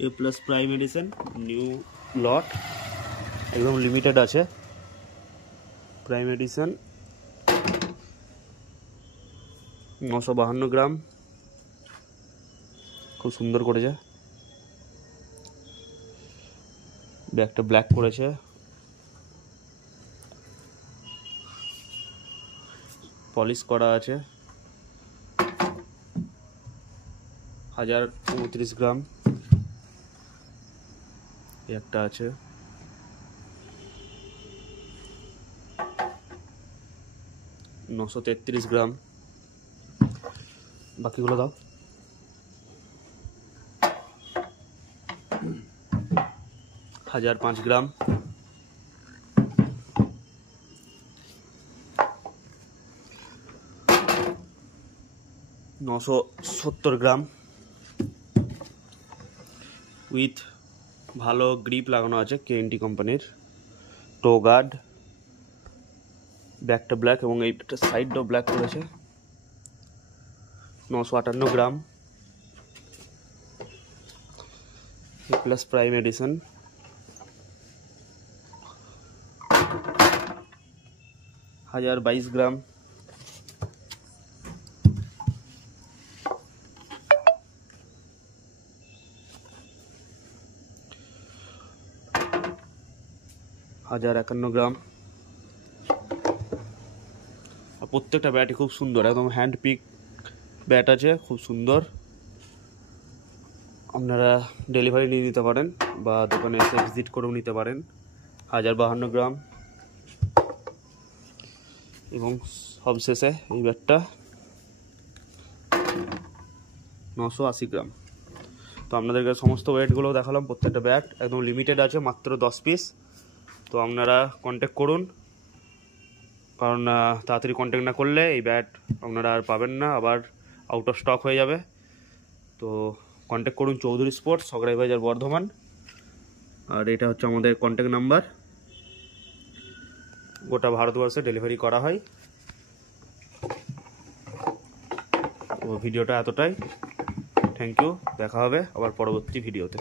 ए plus prime addition new लट एकदम लिमिटेड আছে प्राइम एडिशन 952 গ্রাম খুব সুন্দর করেছে ব্যাগটা ব্ল্যাক করেছে পলিশ করা আছে 1029 গ্রাম একটা আছে 933 গ্রাম বাকিগুলো দাও 1005 গ্রাম 970 গ্রাম উইথ ভালো গ্রিপ লাগানো আছে কেএনটি কোম্পানির টো গার্ড ব্যাকটা ব্ল্যাক এবং এইটা সাইডটাও ব্ল্যাক করেছে 958 গ্রাম প্লাস প্রাইম এডিশন 1022 গ্রাম हजार 51 গ্রাম আর প্রত্যেকটা ব্যাটই খুব সুন্দর একদম হ্যান্ড পিক ব্যাট আছে খুব সুন্দর আপনারা ডেলিভারি নিয়ে নিতে পারেন বা দোকানে এসে ভিজিট করেও নিতে পারেন 1052 গ্রাম এবং সবশেষে এই ব্যাটটা 980 গ্রাম তো আপনাদেরকে সমস্ত ওয়েটগুলো দেখালাম প্রত্যেকটা ব্যাট একদম লিমিটেড আছে মাত্র 10 পিস তো আপনারা কন্ট্যাক্ট করুন কারণ তাড়াতাড়ি কন্ট্যাক্ট না করলে এই ব্যাট আপনারা আর পাবেন না আবার আউট অফ স্টক হয়ে যাবে তো কন্ট্যাক্ট করুন চৌধুরী স্পোর্টস সগড়াই বাজার বর্ধমান আর এটা হচ্ছে আমাদের কন্ট্যাক্ট নাম্বার গোটা ভারতবর্ষে ডেলিভারি করা হয় তো ভিডিওটা এতটাই থ্যাংক ইউ দেখা হবে আবার পরবর্তী ভিডিওতে